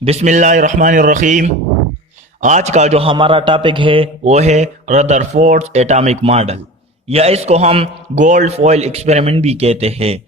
बिस्मिल्लाहिर्रहमानिर्रहीम। आज का जो हमारा टॉपिक है वो है रदरफोर्ड एटॉमिक मॉडल, या इसको हम गोल्ड फॉइल एक्सपेरिमेंट भी कहते हैं।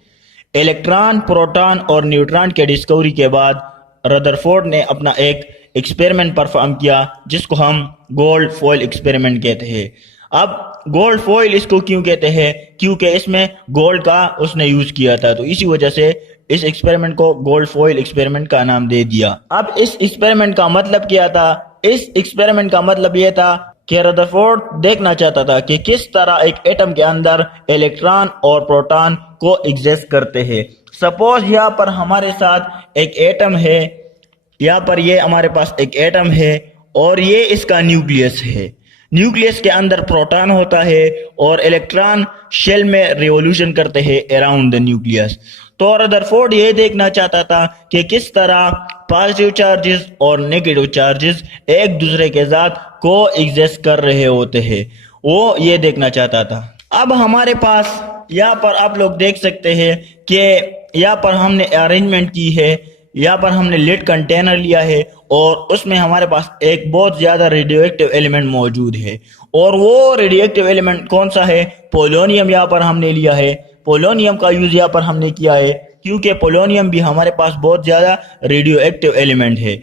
इलेक्ट्रॉन, प्रोटॉन और न्यूट्रॉन के डिस्कवरी के बाद रदरफोर्ड ने अपना एक एक्सपेरिमेंट परफॉर्म किया जिसको हम गोल्ड फॉइल एक्सपेरिमेंट कहते हैं। अब गोल्ड फॉइल इसको क्यों कहते हैं? क्योंकि इसमें गोल्ड का उसने यूज किया था, तो इसी वजह से इस एक्सपेरिमेंट को गोल्ड फॉइल एक्सपेरिमेंट का नाम दे दिया। अब इस एक्सपेरिमेंट का मतलब क्या था? इस एक्सपेरिमेंट का मतलब यह था कि रदरफोर्ड देखना चाहता था कि किस तरह एक एटम के अंदर इलेक्ट्रॉन और प्रोटॉन को एग्जिस्ट करते हैं। सपोज यहाँ पर हमारे साथ एक एटम है, यहाँ पर ये हमारे पास एक एटम है और ये इसका न्यूक्लियस है। न्यूक्लियस के अंदर प्रोटॉन होता है और इलेक्ट्रॉन शेल में रिवॉल्यूशन करते हैं अराउंड द न्यूक्लियस। तो रदरफोर्ड ये देखना चाहता था कि किस तरह पॉजिटिव चार्जेस और नेगेटिव चार्जेस एक दूसरे के साथ को एग्जिस्ट कर रहे होते हैं, वो ये देखना चाहता था। अब हमारे पास यहाँ पर आप लोग देख सकते हैं कि यहाँ पर हमने अरेंजमेंट की है। यहाँ पर हमने लिड कंटेनर लिया है और उसमें हमारे पास एक बहुत ज्यादा रेडियोएक्टिव एलिमेंट मौजूद है। और वो रेडियोएक्टिव एलिमेंट कौन सा है? पोलोनियम यहाँ पर हमने लिया है। पोलोनियम का यूज यहाँ पर हमने किया है क्योंकि पोलोनियम भी हमारे पास बहुत ज्यादा रेडियो एक्टिव एलिमेंट है।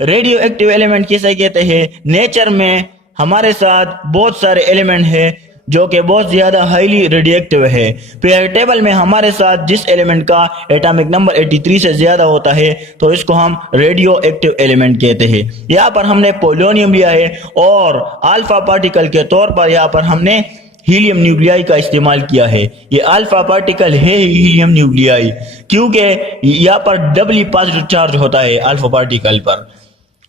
रेडियो एक्टिव एलिमेंट किसे कहते हैं? नेचर में हमारे साथ बहुत सारे एलिमेंट हैं जो कि बहुत ज्यादा हाईली रेडियोएक्टिव है। पीरियड टेबल में हमारे साथ जिस एलिमेंट का एटॉमिक नंबर 83 से ज्यादा होता है तो इसको हम रेडियो एक्टिव एलिमेंट कहते हैं। यहाँ पर हमने पोलोनियम लिया है और अल्फा पार्टिकल के तौर पर यहाँ पर हमने हीलियम न्यूक्लियाई का इस्तेमाल किया है। ये अल्फा पार्टिकल है हीलियम न्यूक्लियाई क्योंकि यहाँ पर डबली पॉजिटिव चार्ज होता है अल्फा पार्टिकल पर।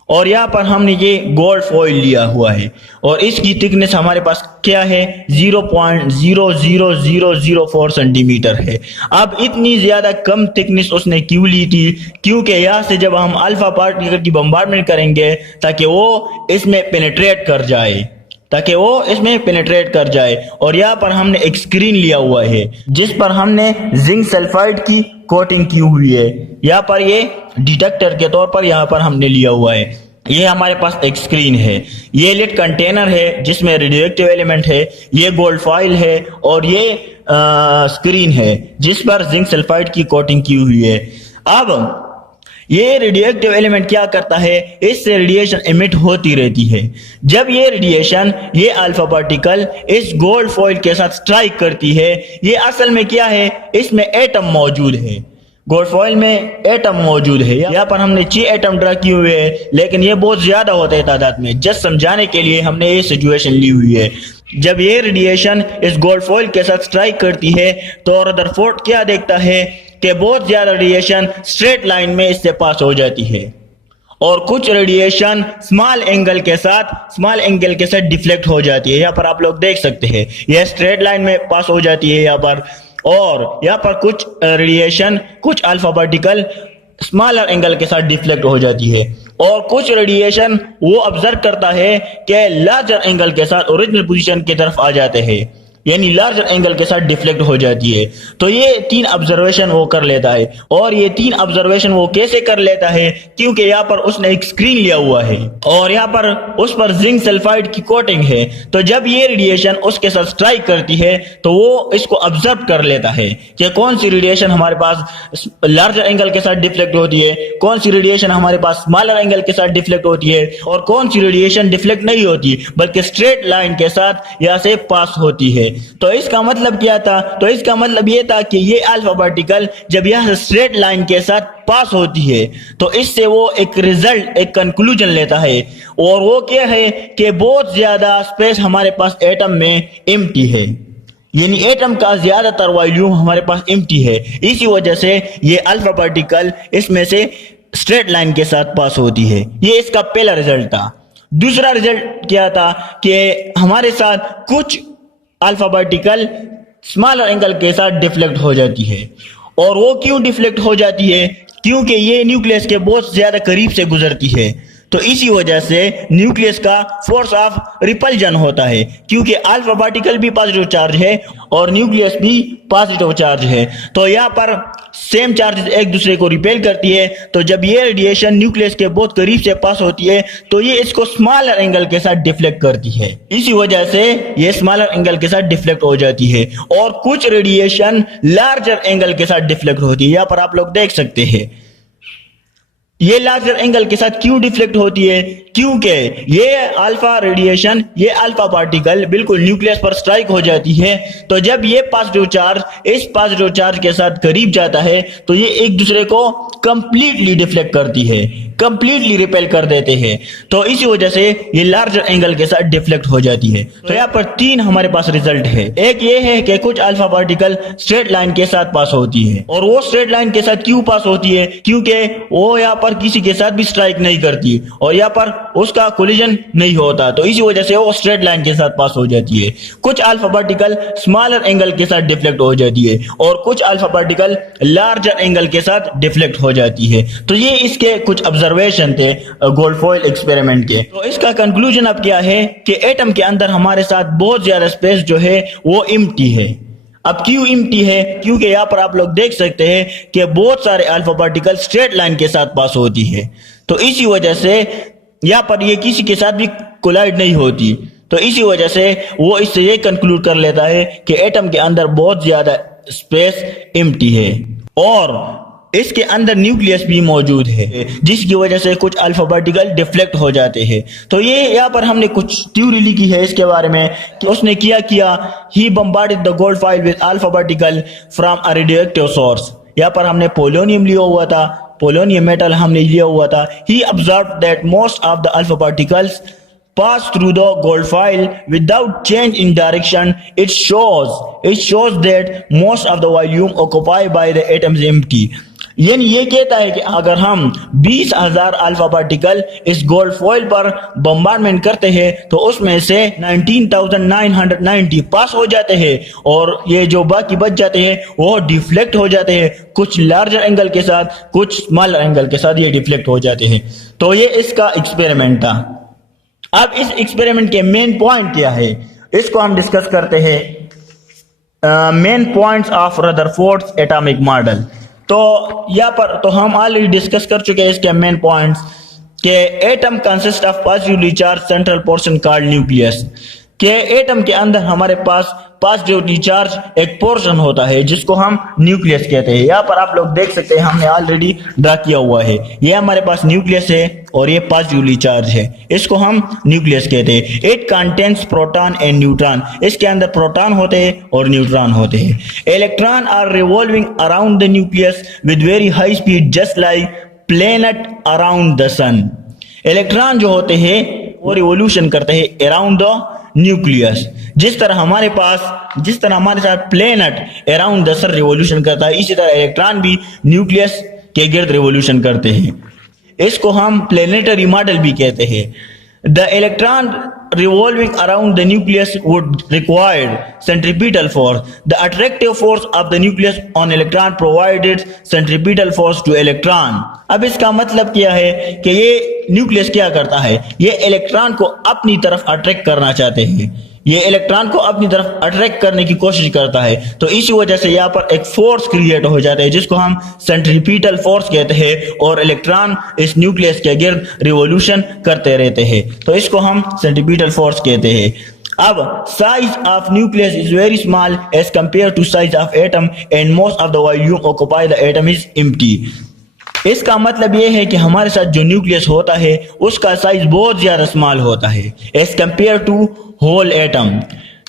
और यहाँ पर हमने ये गोल्ड फॉइल लिया हुआ है और इसकी थिकनेस हमारे पास क्या है? 0.00004 सेंटीमीटर है। अब इतनी ज्यादा कम थिकनेस उसने क्यों ली थी? क्योंकि यहाँ से जब हम अल्फा पार्टिकल की बम्बार्डमेंट करेंगे ताकि वो इसमें पेनिट्रेट कर जाए और यहाँ पर हमने एक स्क्रीन लिया हुआ है जिस पर हमने जिंक सल्फाइड की कोटिंग की हुई है। यहाँ पर ये डिटेक्टर के तौर पर यहाँ पर हमने लिया हुआ है। ये हमारे पास एक स्क्रीन है, ये लिड कंटेनर है जिसमें रेडियोएक्टिव एलिमेंट है, ये गोल्ड फॉइल है और ये स्क्रीन है जिस पर जिंक सल्फाइड की कोटिंग की हुई है। अब ये रेडियोएक्टिव एलिमेंट क्या करता है? इससे रेडिएशन एमिट होती रहती है। जब ये रेडिएशन, ये अल्फा पार्टिकल इस गोल्ड फॉइल के साथ स्ट्राइक करती है, ये असल में क्या है? इसमें एटम मौजूद है। गोल्ड फॉइल में एटम मौजूद है। यहाँ पर हमने 6 एटम ड्रा किए हुए हैं लेकिन ये बहुत ज्यादा होते हैं तादाद में। जस्ट समझाने के लिए हमने ये सिचुएशन ली हुई है। जब ये रेडिएशन इस गोल्ड फॉइल के साथ स्ट्राइक करती है तो रदरफोर्ड क्या देखता है कि बहुत ज्यादा रेडिएशन स्ट्रेट लाइन में इससे पास हो जाती है और कुछ रेडिएशन स्मॉल एंगल के साथ डिफ्लेक्ट हो जाती है। यहाँ पर आप लोग देख सकते हैं यह स्ट्रेट लाइन में पास हो जाती है यहाँ पर, और यहाँ पर कुछ रेडिएशन, कुछ अल्फा पार्टिकल स्मॉलर एंगल के साथ डिफ्लेक्ट हो जाती है और कुछ रेडिएशन वो ऑब्जर्व करता है कि लार्जर एंगल के साथ ओरिजिनल पोजीशन की तरफ आ जाते हैं, यानी लार्जर एंगल के साथ डिफ्लेक्ट हो जाती है। तो ये 3 ऑब्जर्वेशन वो कर लेता है। और ये 3 ऑब्जर्वेशन वो कैसे कर लेता है? क्योंकि यहाँ पर उसने एक स्क्रीन लिया हुआ है और यहाँ पर उस पर जिंक सल्फाइड की कोटिंग है। तो जब ये रेडिएशन उसके साथ स्ट्राइक करती है तो वो इसको ऑब्जर्व कर लेता है कि कौन सी रेडिएशन हमारे पास लार्जर एंगल के साथ डिफ्लेक्ट होती है, कौन सी रेडिएशन हमारे पास स्मॉलर एंगल के साथ डिफ्लेक्ट होती है और कौन सी रेडिएशन डिफ्लेक्ट नहीं होती बल्कि स्ट्रेट लाइन के साथ यहाँ से पास होती है। तो इसका मतलब क्या था? तो इसका मतलब ये था कि ये अल्फा पार्टिकल जब यह स्ट्रेट लाइन के साथ पास होती है तो इससे वो एक रिजल्ट, एक कंक्लूजन लेता है और वो क्या है कि बहुत ज्यादा स्पेस हमारे पास एटम में एम्प्टी है, यानी एटम का ज्यादातर वॉल्यूम हमारे पास एम्प्टी है। इसी वजह से ये अल्फा पार्टिकल इसमें से स्ट्रेट लाइन के साथ पास होती है। ये इसका पहला रिजल्ट था। दूसरा रिजल्ट क्या था कि हमारे साथ कुछ अल्फा पार्टिकल स्मॉलर एंगल के साथ डिफ्लेक्ट हो जाती है। और वो क्यों डिफ्लेक्ट हो जाती है? क्योंकि ये न्यूक्लियस के बहुत ज्यादा करीब से गुजरती है। तो इसी वजह से न्यूक्लियस का फोर्स ऑफ रिपल्जन होता है, क्योंकि अल्फा पार्टिकल भी पॉजिटिव चार्ज है और न्यूक्लियस भी पॉजिटिव चार्ज है। तो यहाँ पर सेम चार्जेस एक दूसरे को रिपेल करती है। तो जब ये रेडिएशन न्यूक्लियस के बहुत करीब से पास होती है तो ये इसको स्मॉलर एंगल के साथ डिफ्लेक्ट करती है। इसी वजह से ये स्मॉलर एंगल के साथ डिफ्लेक्ट हो जाती है और कुछ रेडिएशन लार्जर एंगल के साथ डिफ्लेक्ट होती है। यहाँ पर आप लोग देख सकते हैं ये लार्जर एंगल के साथ क्यों डिफ्लेक्ट होती है, क्योंकि ये अल्फा रेडिएशन, ये अल्फा पार्टिकल बिल्कुल न्यूक्लियस पर स्ट्राइक हो जाती है। तो जब ये पॉजिटिव चार्ज इस पॉजिटिव चार्ज के साथ करीब जाता है तो ये एक दूसरे को कंप्लीटली डिफ्लेक्ट करती है, कंप्लीटली रिपेल कर देते हैं। तो इसी वजह से ये लार्जर एंगल के साथ डिफ्लेक्ट हो जाती है। तो यहाँ पर तीन हमारे पास रिजल्ट है। एक ये है कि कुछ अल्फा पार्टिकल स्ट्रेट लाइन के साथ पास होती है, और वो स्ट्रेट लाइन के साथ क्यों पास होती है, क्योंकि वो यहाँ पर किसी के साथ भी स्ट्राइक नहीं करती और यहाँ पर उसका कोलिजन नहीं होता। तो इसी वजह से वो स्ट्रेट लाइन के साथ पास हो जाती है। कुछ अल्फा पार्टिकल स्मॉलर एंगल के साथ डिफ्लेक्ट हो जाती है और कुछ अल्फा पार्टिकल लार्जर एंगल के साथ डिफ्लेक्ट हो जाती है। तो ये इसके कुछ ऑब्जर्वेशन थे गोल्ड फॉइल एक्सपेरिमेंट के। तो इसका कंक्लूजन अब क्या है कि एटम के अंदर हमारे साथ बहुत ज्यादा स्पेस जो है वो एम्प्टी है। अब क्यों एम्प्टी है, क्योंकि यहाँ पर आप लोग देख सकते हैं कि बहुत सारे अल्फा पार्टिकल स्ट्रेट लाइन के साथ पास होती है। तो इसी वजह से यहाँ पर ये किसी के साथ भी कोलाइड नहीं होती। तो इसी वजह से वो इससे ये कंक्लूड कर लेता है कि एटम के अंदर बहुत ज्यादा स्पेस एम्प्टी है और इसके अंदर न्यूक्लियस भी मौजूद है, जिसकी वजह से कुछ अल्फा पार्टिकल डिफ्लेक्ट हो जाते हैं। तो ये यहाँ पर हमने कुछ थ्योरी लिखी है इसके बारे में कि उसने किया he bombarded the gold foil with alpha particle from a radioactive source. यहाँ पर हमने पोलोनियम लिया हुआ था, पोलोनियम मेटल हमने लिया हुआ था। He observed that most of the alpha particles pass through the gold foil without change in direction. It shows that most of the volume occupied by the atom is empty. यानी ये कहता है कि अगर हम 20,000 अल्फा पार्टिकल इस gold foil पर bombardment करते हैं तो उसमें से 19,990 पास हो जाते हैं और ये जो बाकी बच जाते हैं वो डिफ्लेक्ट हो जाते हैं, कुछ लार्जर एंगल के साथ, कुछ स्मॉलर एंगल के साथ ये डिफ्लेक्ट हो जाते हैं। तो ये इसका एक्सपेरिमेंट था। अब इस एक्सपेरिमेंट के मेन पॉइंट क्या है, इसको हम डिस्कस करते हैं। Main points of Rutherford's atomic model. तो यहाँ पर तो हम ऑलरेडी डिस्कस कर चुके हैं इसके मेन पॉइंट्स के atom consist of positively charge central portion called nucleus. के एटम के अंदर हमारे पास पॉजिटिवली चार्ज एक पोर्शन होता है जिसको हम न्यूक्लियस कहते हैं। यहाँ पर आप लोग देख सकते हैं हमने ऑलरेडी ड्रा किया हुआ है। ये हमारे पास न्यूक्लियस है और ये पॉजिटिवली चार्ज है, इसको हम न्यूक्लियस कहते हैं। It contains proton and neutron. इसके अंदर प्रोटॉन होते हैं और न्यूट्रॉन होते हैं। Electron are revolving around the nucleus with very high speed just like planet around the sun. Electron जो होते हैं वो रिवोल्यूशन करते हैं अराउंड द न्यूक्लियस, जिस तरह हमारे साथ planet around the sun revolution करता है, इसी तरह इलेक्ट्रॉन भी न्यूक्लियस के गिर्द रिवोल्यूशन करते हैं। इसको हम प्लेनेटरी मॉडल भी कहते हैं। The electron revolving around the nucleus would require centripetal force. The attractive force of the nucleus on electron provided centripetal force to electron. अब इसका मतलब क्या है कि ये न्यूक्लियस क्या करता है, ये इलेक्ट्रॉन को अपनी तरफ अट्रैक्ट करना चाहते हैं, ये इलेक्ट्रॉन को अपनी तरफ अट्रैक्ट करने की कोशिश करता है। तो इसी वजह से यहाँ पर एक फोर्स क्रिएट हो जाता है जिसको हम सेंट्रीपिटल फोर्स कहते हैं और इलेक्ट्रॉन इस न्यूक्लियस के गिर्द रिवोल्यूशन करते रहते हैं, तो इसको हम सेंट्रीपिटल फोर्स कहते हैं। अब size of nucleus is very small as compare to size of atom and most of the volume occupy the atom is empty. इसका मतलब यह है कि हमारे साथ जो न्यूक्लियस होता है उसका साइज बहुत ज्यादा स्मॉल होता है as compare to whole atom.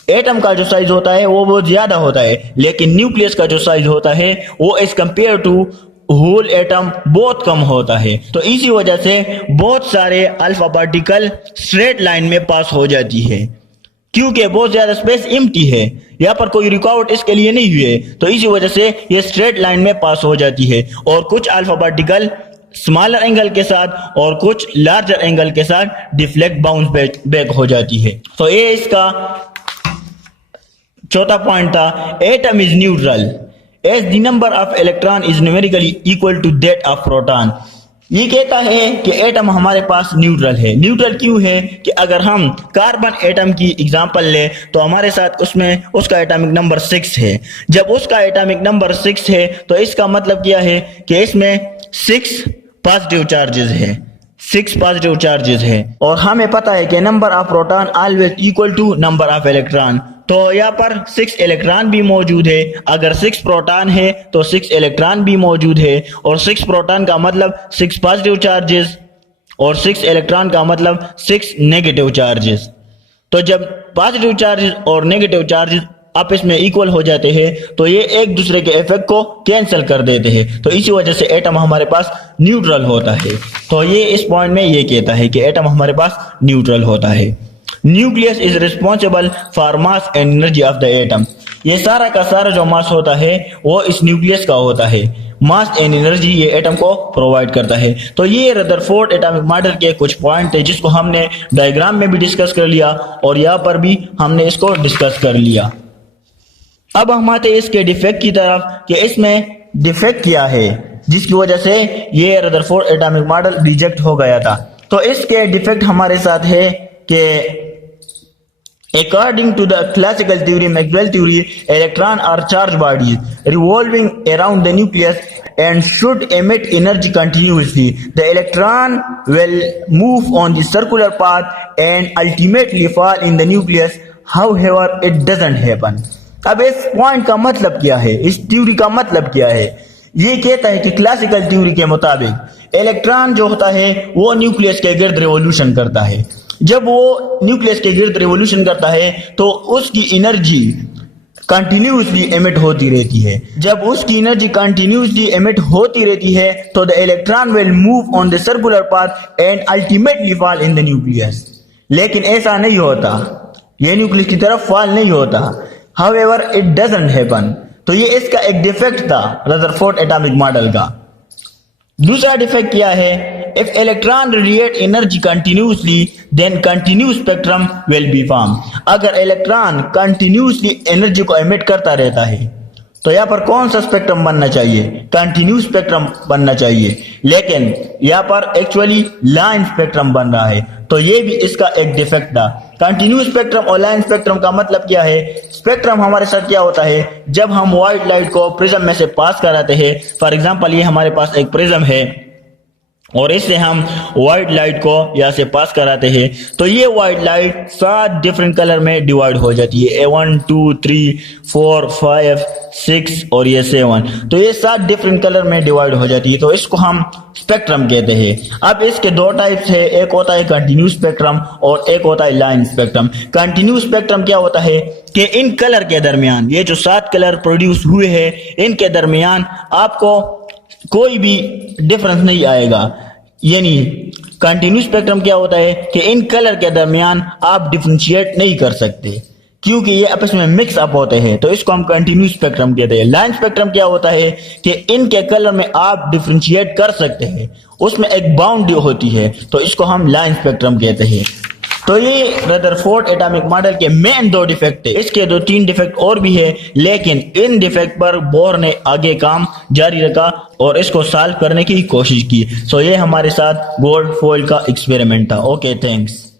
Atom का जो साइज होता है वो बहुत ज्यादा होता है, लेकिन न्यूक्लियस का जो साइज होता है वो as compare to whole atom बहुत कम होता है। तो इसी वजह से बहुत सारे अल्फा पार्टिकल स्ट्रेट लाइन में पास हो जाती है क्योंकि बहुत ज्यादा स्पेस एम्प्टी है, यहाँ पर कोई रुकावट इसके लिए नहीं हुई है। तो इसी वजह से ये स्ट्रेट लाइन में पास हो जाती है और कुछ अल्फा पार्टिकल स्मॉलर एंगल के साथ और कुछ लार्जर एंगल के साथ डिफ्लेक्ट बाउंस बैक हो जाती है। तो ये इसका चौथा पॉइंट था। Atom is neutral as the number of electron is numerically equal to that of proton. ये कहता है कि एटम हमारे पास न्यूट्रल है। न्यूट्रल क्यों है कि अगर हम कार्बन एटम की एग्जांपल लें तो हमारे साथ उसमें उसका एटॉमिक नंबर 6 है। जब उसका एटॉमिक नंबर 6 है तो इसका मतलब क्या है कि इसमें 6 पॉजिटिव चार्जेस है, 6 पॉजिटिव चार्जेस है। और हमें पता है कि number of proton always equal to number of electron, तो यहाँ पर 6 इलेक्ट्रॉन भी मौजूद है। अगर 6 प्रोटॉन है तो 6 इलेक्ट्रॉन भी मौजूद है, और 6 प्रोटॉन का मतलब 6 पॉजिटिव चार्जेस और 6 इलेक्ट्रॉन का मतलब 6 नेगेटिव चार्जेस। तो जब पॉजिटिव चार्जेस और नेगेटिव चार्जेस आपस में इक्वल हो जाते हैं तो ये एक दूसरे के इफेक्ट को कैंसिल कर देते हैं, तो इसी वजह से एटम हमारे पास न्यूट्रल होता है। तो ये इस पॉइंट में ये कहता है कि एटम हमारे पास न्यूट्रल होता है। Nucleus is responsible for mass and energy of the atom. ये सारा का सारा जो मास होता है वो इस न्यूक्लियस का होता है। मास एंड एनर्जी ये एटम को प्रोवाइड करता है। तो ये रदरफोर्ड एटॉमिक मॉडल के कुछ पॉइंट है जिसको हमने डायग्राम में भी डिस्कस कर लिया और यहाँ पर भी हमने इसको डिस्कस कर लिया। अब हम आते हैं इसके डिफेक्ट की तरफ कि इसमें डिफेक्ट क्या है जिसकी वजह से ये रदरफोर्ड एटॉमिक मॉडल रिजेक्ट हो गया था। तो इसके डिफेक्ट हमारे साथ है कि according to the classical theory, Maxwell theory, electron are charged bodies revolving around the nucleus and should emit energy continuously. The electron will move on the circular path and ultimately fall in the nucleus. However, it doesn't happen. अब इस point का मतलब क्या है, इस theory का मतलब क्या है? ये कहता है कि क्लासिकल थ्योरी के मुताबिक इलेक्ट्रॉन जो होता है वो न्यूक्लियस के गिर्द रिवॉल्यूशन करता है। जब वो न्यूक्लियस के गिर्द रिवॉल्यूशन करता है तो उसकी एनर्जी कंटिन्यूसली एमिट होती रहती है। जब उसकी एनर्जी कंटिन्यूसली एमिट होती रहती है तो the electron will move on the circular path and ultimately fall in the nucleus. लेकिन ऐसा नहीं होता, ये न्यूक्लियस की तरफ फॉल नहीं होता। However it doesn't happen. तो ये इसका एक डिफेक्ट था रदरफोर्ड एटॉमिक मॉडल का। दूसरा डिफेक्ट क्या है? If electron radiate energy continuously then continuous spectrum will be form. अगर इलेक्ट्रॉन कंटिन्यूसली एनर्जी को एमिट करता रहता है तो यहाँ पर कौन सा स्पेक्ट्रम बनना चाहिए? कंटिन्यूस स्पेक्ट्रम बनना चाहिए, लेकिन यहाँ पर एक्चुअली लाइन स्पेक्ट्रम बन रहा है। तो ये भी इसका एक डिफेक्ट था। कंटिन्यूस स्पेक्ट्रम और लाइन स्पेक्ट्रम का मतलब क्या है? स्पेक्ट्रम हमारे साथ क्या होता है, जब हम व्हाइट लाइट को प्रिज्म में से पास कराते हैं, फॉर एग्जांपल ये हमारे पास एक प्रिज्म है और इससे हम व्हाइट लाइट को यहाँ से पास कराते हैं, तो ये व्हाइट लाइट 7 डिफरेंट कलर में डिवाइड हो जाती है। 1 2 3 4 5 6 और ये 7, तो ये 7 डिफरेंट कलर में डिवाइड हो जाती है। तो इसको हम स्पेक्ट्रम कहते हैं। अब इसके दो टाइप्स है, एक होता है कंटिन्यूस स्पेक्ट्रम और एक होता है लाइन स्पेक्ट्रम। कंटिन्यूस स्पेक्ट्रम क्या होता है कि इन कलर के दरमियान, ये जो 7 कलर प्रोड्यूस हुए हैं इनके दरमियान आपको कोई भी डिफरेंस नहीं आएगा। यानी कंटिन्यूस स्पेक्ट्रम क्या होता है कि इन कलर के दरमियान आप डिफरेंशिएट नहीं कर सकते क्योंकि ये आपस में मिक्स अप होते हैं, तो इसको हम कंटिन्यूस स्पेक्ट्रम कहते हैं। लाइन स्पेक्ट्रम क्या होता है कि इनके कलर में आप डिफरेंशिएट कर सकते हैं, उसमें एक बाउंड्री होती है, तो इसको हम लाइन स्पेक्ट्रम कहते हैं। तो ये रदरफोर्ड एटॉमिक मॉडल के मेन 2 डिफेक्ट है। इसके 2-3 डिफेक्ट और भी है, लेकिन इन डिफेक्ट पर बोर ने आगे काम जारी रखा और इसको सॉल्व करने की कोशिश की। सो ये हमारे साथ गोल्ड फॉइल का एक्सपेरिमेंट था। Okay, thanks.